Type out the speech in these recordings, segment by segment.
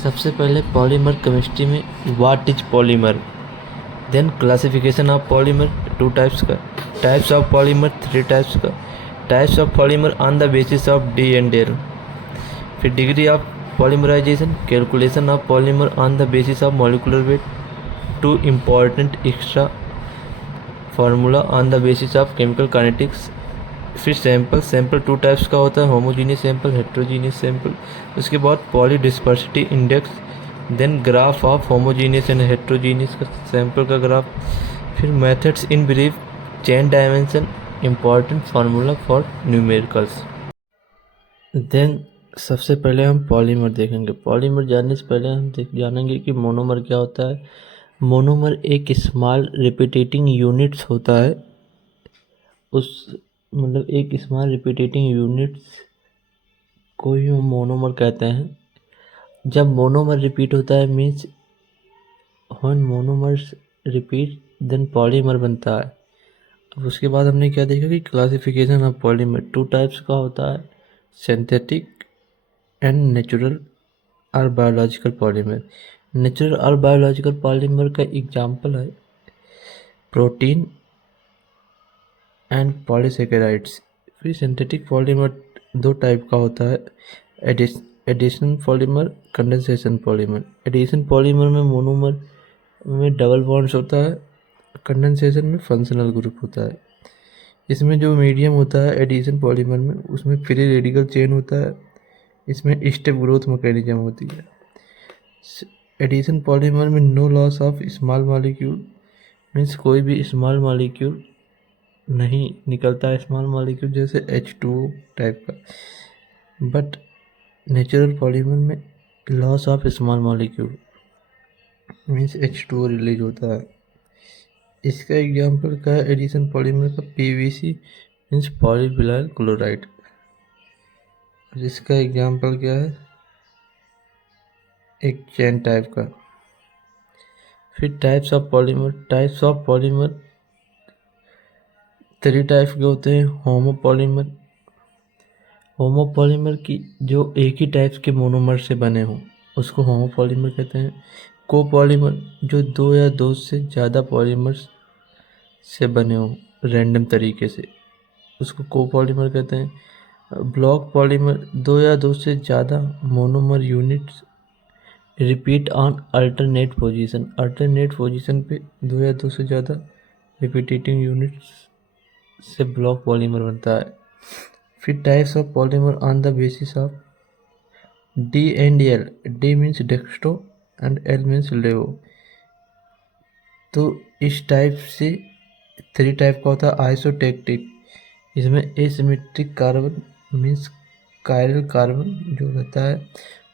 सबसे पहले polymer chemistry में what is polymer, then classification of polymer 2 types का, टाइप्स ऑफ पॉलीमर 3 टाइप्स का, types of polymer on the basis of D and L, फिर degree of polymerization, calculation of polymer on the basis of molecular weight, 2 important extra formula on the basis of chemical kinetics, फिर sample 2 types का होता है, homogeneous sample, heterogeneous sample, उसके बाद polydispersity index, then graph of homogeneous and heterogeneous का sample का graph, फिर methods in brief, chain dimension, important formula for numericals. Then सबसे पहले हम पॉलीमर देखेंगे। पॉलीमर जानने से पहले हम जानेंगे कि मोनोमर क्या होता है। मोनोमर एक स्मॉल रिपीटेटिंग यूनिट्स होता है, एक स्मॉल रिपीटेटिंग यूनिट्स को ही हम मोनोमर कहते हैं। जब मोनोमर रिपीट होता है means when monomers repeat then polymer बनता है। अब उसके बाद हमने क्या देखा कि क्लासिफिकेशन ऑफ पॉलीमर 2 टाइप्स का होता है, सिंथेटिक एंड नेचुरल और बायोलॉजिकल पॉलीमर। नेचुरल और बायोलॉजिकल पॉलीमर का एग्जाम्पल है प्रोटीन एंड पॉलीसेकेराइड्स। फिर सिंथेटिक पॉलीमर 2 टाइप का होता है, addition polymer, condensation polymer. Addition polymer में मोनोमर में डबल बॉन्ड्स होता है, कंडेंसेशन में फंक्शनल ग्रुप होता है। इसमें जो मीडियम होता है एडिशन पॉलीमर में, उसमें फ्री रेडिकल चेन होता है, इसमें स्टेप ग्रोथ मैकेनिज्म होती है। एडिशन पॉलीमर में no loss of small molecule, means कोई भी स्मॉल मॉलिक्यूल नहीं निकलता है, स्मॉल मॉलिक्यूल जैसे H2O टाइप का। बट नेचुरल पॉलीमर में loss of small molecule means H2O release होता है। इसका एग्जांपल क्या है एडिशन पॉलीमर का? PVC means polyvinyl chloride. इसका एग्जांपल क्या है? एक चेन टाइप का। फिर टाइप्स ऑफ पॉलीमर 3 टाइप के होते हैं। होमोपॉलीमर की जो एक ही टाइप्स के मोनोमर से बने हों उसको होमोपॉलीमर कहते हैं। कोपॉलीमर जो 2 या 2 से ज़्यादा पॉलीमर्स से बने हों रैंडम तरीके से, उसको कोपॉलीमर कहते हैं। ब्लॉक पॉलीमर 2 या 2 से ज़्यादा monomer units repeat on alternate position पे 2 या 2 से ज़्यादा रिपीटेटिंग यूनिट्स से ब्लॉक पॉलीमर बनता है। फिर types of polymer on the basis of D and L. D means dextro and L means लेवो। तो इस टाइप से 3 टाइप का होता है। आइसोटेक्टिक, इसमें asymmetric carbon means chiral carbon जो रहता है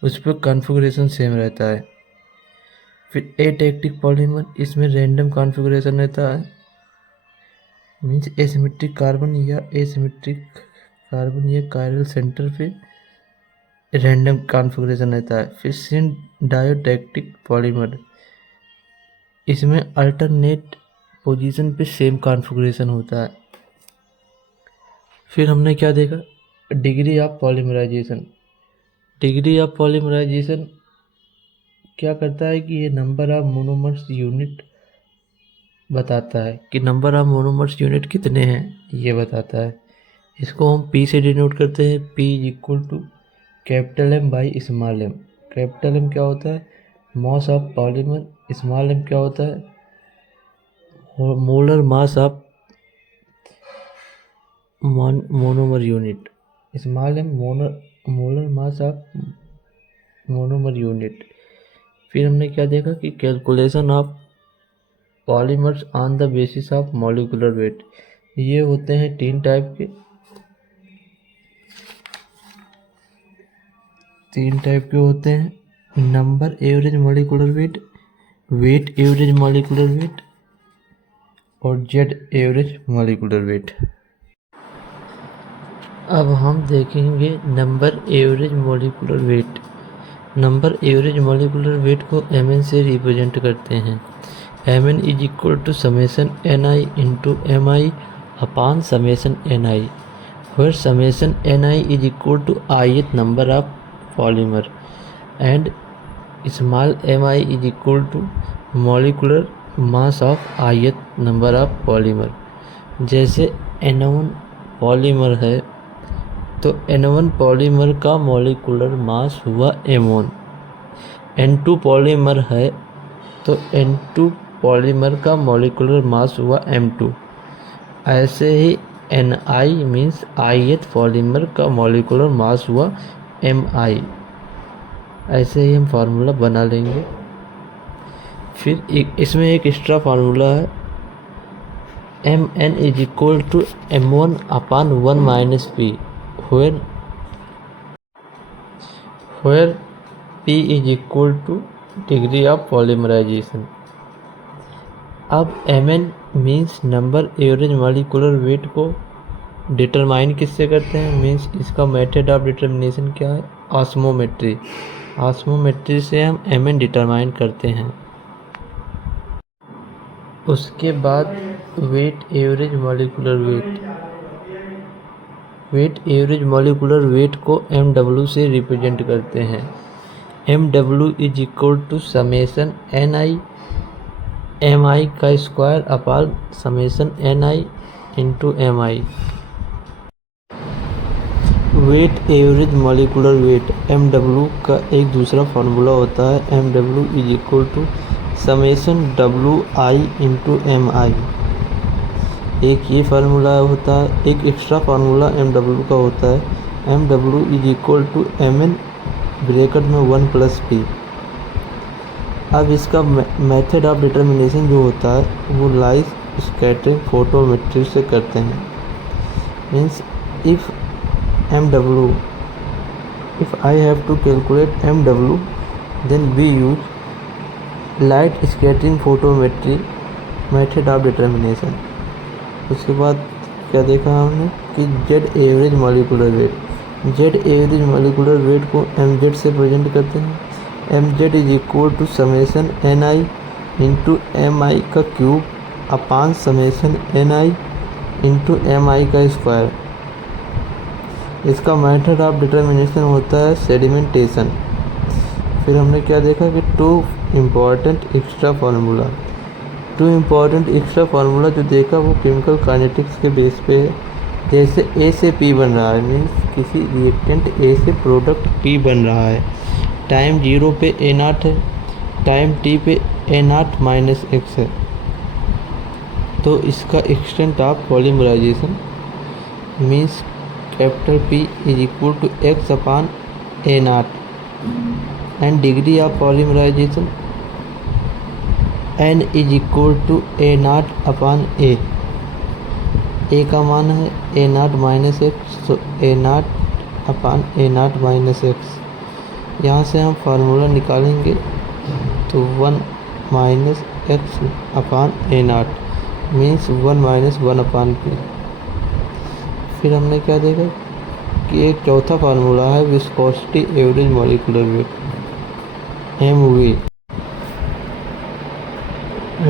उस पर कॉन्फ़िगरेशन सेम रहता है। फिर एटेक्टिक पॉलीमर, इसमें रैंडम कॉन्फ़िगरेशन रहता है मीन्स एसिमेट्रिक कार्बन या कायरल सेंटर पे रैंडम कॉन्फ़िगरेशन रहता है। फिर सिन डायोटेक्टिक पॉलीमर, इसमें अल्टरनेट पोजीशन पे सेम कॉन्फ़िगरेशन होता है। फिर हमने क्या देखा? Degree of polymerization. Degree of polymerization क्या करता है कि ये नंबर ऑफ मोनोमर्स यूनिट बताता है कि नंबर ऑफ मोनोमर्स यूनिट कितने हैं ये बताता है। इसको हम P से डिनोट करते हैं। P is equal to capital M by small m। Capital M क्या होता है? Mass of polymer. Small m क्या होता है? Molar mass of monomer unit. Small m molar mass of monomer unit. फिर हमने क्या देखा कि calculation of polymers on the basis of molecular weight. ये होते हैं 3 टाइप के। 3 टाइप के होते हैं, number average molecular weight, weight average molecular weight और जेड एवरेज मॉलिकुलर वेट। अब हम देखेंगे number average molecular weight. Number average molecular weight को Mn से रिप्रेजेंट करते हैं। Mn is equal to summation Ni into Mi upon summation Ni, where summation Ni is equal to ith number of polymer and small mi is equal to molecular mass of ith number of polymer. जैसे N1 polymer है तो N1 polymer का molecular mass हुआ M1। N2 polymer है तो N2 polymer का molecular mass हुआ M2। ऐसे ही Ni मीन्स ith पॉलीमर का मॉलिकुलर मास हुआ Mi। ऐसे ही हम फार्मूला बना लेंगे। फिर इसमें एक एक्स्ट्रा फार्मूला है Mn is equal to M1 upon 1 minus P where P is equal to degree of polymerization. अब Mn means number average molecular weight को डिटरमाइन किससे करते हैं, मीन्स इसका मेथड ऑफ डिटर्मिनेशन क्या है, ऑस्मोमेट्री। ऑस्मोमेट्री से हम Mn डिटरमाइन करते हैं। उसके बाद वेट एवरेज मॉलिकुलर वेट को Mw से रिप्रेजेंट करते हैं। Mw is equal to summation Ni Mi का square upon summation Ni into Mi। Weight average molecular weight Mw का एक दूसरा फार्मूला होता है Mw is equal to summation Wi into Mi। एक ये फार्मूला होता है, एक एक्स्ट्रा फार्मूला Mw का होता है Mw is equal to Mn bracket में 1 प्लस P। अब इसका मेथड ऑफ डिटर्मिनेशन जो होता है वो लाइस स्कैटरिंग फोटोमेट्री से करते हैं। Means if I have to calculate Mw then we use light scattering photometry method of determination. उसके बाद क्या देखा हमने कि जेड एवरेज मॉलिकुलर वेट को Mz से प्रेजेंट करते हैं। Mz is equal to summation Ni into Mi का cube upon summation Ni into Mi का स्क्वायर। इसका मेथड ऑफ डिटर्मिनेशन होता है सेडिमेंटेशन। फिर हमने क्या देखा कि टू इम्पॉर्टेंट एक्स्ट्रा फार्मूला जो देखा वो केमिकल काइनेटिक्स के बेस पे है। जैसे A से P बन रहा है, मीन्स किसी रिएक्टेंट A से प्रोडक्ट P बन रहा है। टाइम 0 पे A0 है, टाइम T पे A0 माइनस x है, तो इसका extent of polymerization means capital P is equal to x upon A0 and degree of polymerization n is equal to A0 upon A का मान है A0 माइनस एक्स, तो A0 अपान A0 minus x. यहाँ से हम फार्मूला निकालेंगे तो 1 minus x अपान A0 means 1 minus 1 अपान P। फिर हमने क्या देखा कि एक चौथा फार्मूला है viscosity average molecular weight MV।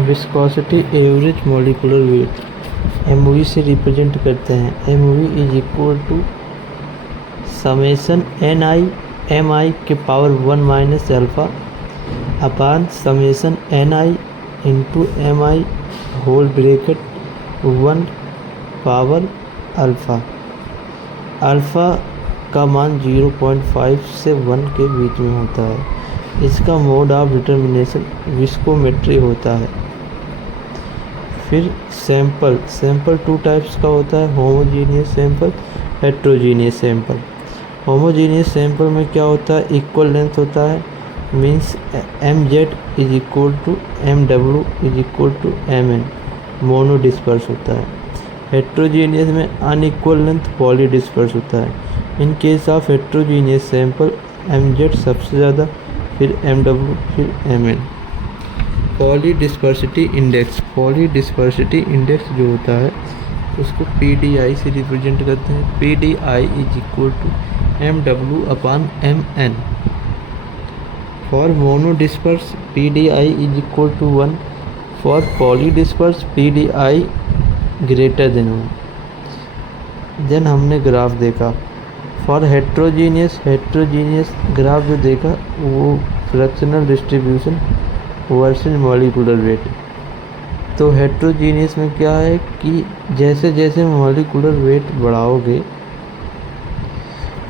Viscosity average molecular weight MV से रिप्रेजेंट करते हैं। MV is equal to summation Ni Mi के power 1 minus alpha upon summation Ni into Mi whole bracket 1 power alpha. Alpha का मान 0.5 से 1 के बीच में होता है। इसका मोड ऑफ डिटर्मिनेशन विस्कोमेट्री होता है। फिर सैंपल 2 टाइप्स का होता है, homogeneous sample, heterogeneous sample. Homogeneous sample में क्या होता है, इक्वल लेंथ होता है, means Mz is equal to Mw is equal to Mn, monodisperse होता है। हेट्रोजीनियस में अनइक्वल लेंथ पॉली डिस्पर्स होता है। In case of heterogeneous sample Mz सबसे ज़्यादा, फिर Mw, फिर Mn। पॉली डिस्पर्सिटी इंडेक्स जो होता है उसको PDI से रिप्रेजेंट करते हैं। PDI is equal to Mw upon Mn। For monodisperse PDI is equal to 1, for polydisperse PDI greater than 1। Then हमने ग्राफ देखा फॉर हेट्रोजीनियस ग्राफ जो देखा वो fractional distribution versus molecular weight. तो heterogeneous में क्या है कि जैसे जैसे मॉलिक्यूलर वेट बढ़ाओगे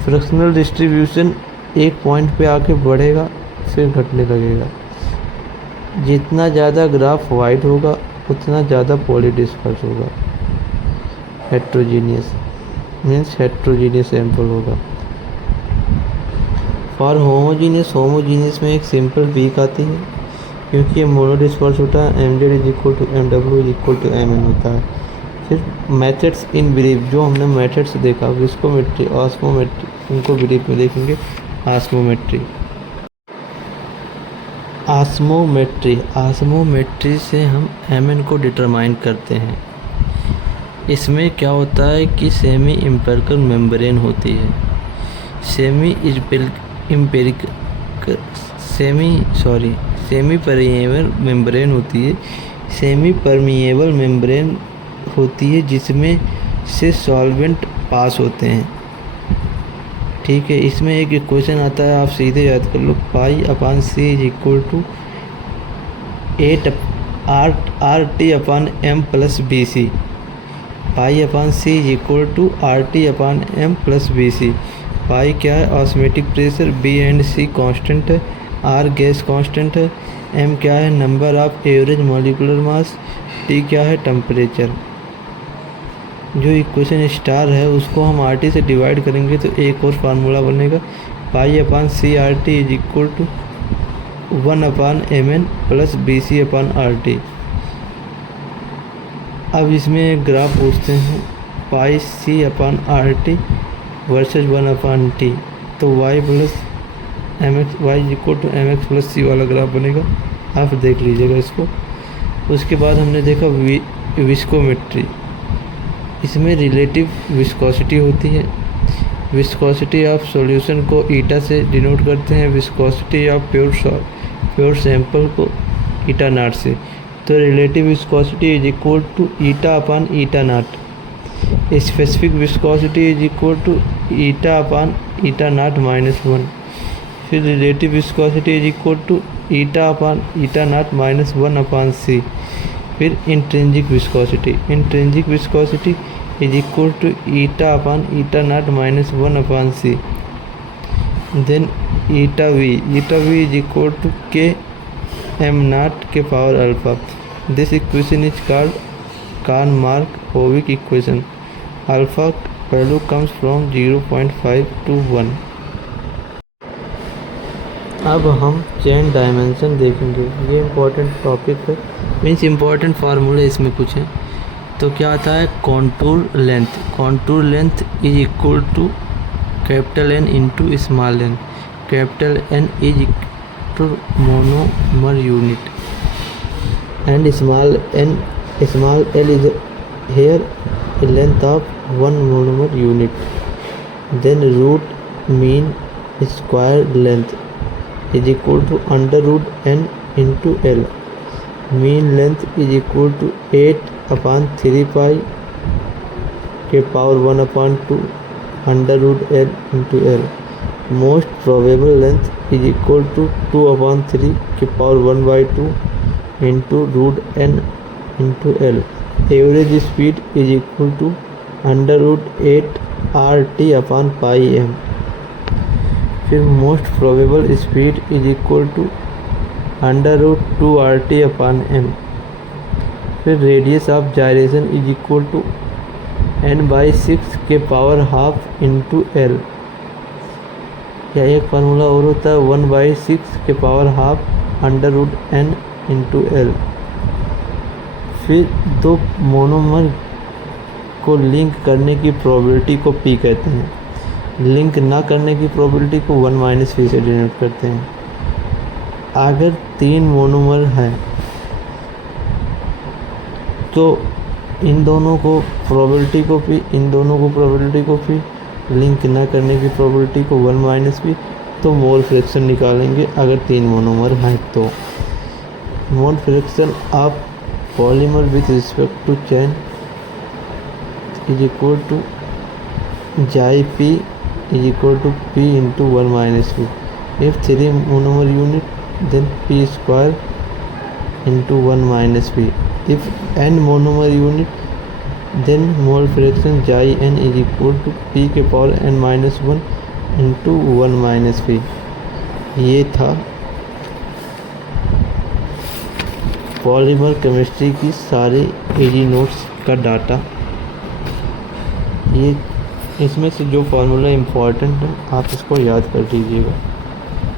फ्रैक्शनल डिस्ट्रीब्यूशन एक पॉइंट पे आके बढ़ेगा फिर घटने लगेगा। जितना ज़्यादा ग्राफ वाइड होगा उतना ज़्यादा पॉलीडिस्पर्स होगा। हेट्रोजीनियस मीन्स हेट्रोजीनियस सैंपल होगा। फॉर होमोजीनियस में एक सिंपल पीक आती है क्योंकि ये मोनोडिस्पर्स होता है। mz is equal to mw is equal to mn होता है। फिर मेथड्स इन ब्रीफ, जो हमने मेथड्स देखा विस्कोमेट्री, ऑस्मोमेट्री, उनको ब्रीफ में देखेंगे। ऑस्मोमेट्री से हम mn को डिटरमाइन करते हैं। इसमें क्या होता है कि सेमी इम्पेरिकल मेम्ब्रेन होती है। सेमी परमिएबल मेम्ब्रेन होती है। सेमी परमिएबल मेम्ब्रेन होती है जिसमें से सॉल्वेंट पास होते हैं। ठीक है, इसमें एक इक्वेशन आता है, आप सीधे याद कर लो। Pi upon C is equal to 8 RT upon M plus BC। Pi upon C is equal to RT upon M plus BC। Pi क्या है? Osmotic pressure, B and C constant है, R गैस कांस्टेंट है, M क्या है? Number of average molecular mass, T क्या है? Temperature. जो equation star है उसको हम RT से डिवाइड करेंगे तो एक और फार्मूला बनेगा। Pi upon C RT is equal to 1 upon MN plus BC upon RT। अब इसमें एक ग्राफ पूछते हैं, pi C upon RT versus 1 upon T, तो y plus mx, y equal to mx plus C वाला graph बनेगा। आप देख लीजिएगा इसको। उसके बाद हमने देखा विस्कोमेट्री। इसमें रिलेटिव विस्कोसिटी होती है। विस्कोसिटी ऑफ सॉल्यूशन को ईटा से डिनोट करते हैं, विस्कोसिटी ऑफ प्योर सैंपल को ईटा नॉट से। तो relative viscosity is equal to eta upon eta nought. Specific viscosity is equal to eta upon eta nought minus 1। फिर relative viscosity is equal to eta upon eta nought minus 1 upon C। फिर intrinsic viscosity is equal to eta upon eta nought minus 1 upon C। Then eta V is equal to K m nought के power alpha. This equation is called कार्ल-मार्कोविक equation. Alpha value comes from 0.5 to 1। अब हम chain dimension देखेंगे। ये important topic है, means important फार्मूले इसमें कुछ हैं। तो क्या आता है? Contour length is equal to capital N into small n। कैपिटल N is equal to monomer unit and small l is here a length of one monomer unit. Then root mean square length is equal to under root n into L. Mean length is equal to 8 upon 3 pi के power 1 upon 2 under root L into L. Most probable length is equal to 2 upon 3 के power 1 by 2 into root n into L. Average speed is equal to under root 8 RT upon pi m। फिर most probable speed is equal to under root 2 RT upon m। फिर radius of gyration is equal to n/6 के power half into L। या एक formula और होता है 1/6 के power half under root n into L। फिर दो मोनोमर को लिंक करने की प्रोबेबिलिटी को P कहते हैं। लिंक ना करने की प्रोबेबिलिटी को 1 - P से डिनोट करते हैं। अगर 3 मोनोमर हैं तो इन दोनों को प्रोबेबिलिटी को P, इन दोनों को प्रोबेबिलिटी को P, लिंक ना करने की प्रोबेबिलिटी को 1 - P। तो मोल फ्रैक्शन निकालेंगे अगर 3 मोनोमर हैं तो। Mole fraction of polymer with respect to chain is equal to Pi P is equal to P into 1 - P। If 3 monomer unit, then P square into 1 minus P. If n monomer unit, then mole fraction xi n is equal to P के power n minus 1 into 1 minus P. ये था polymer chemistry की सारे एजी notes का data. ये इसमें से जो फार्मूला इम्पोर्टेंट है आप इसको याद कर लीजिएगा।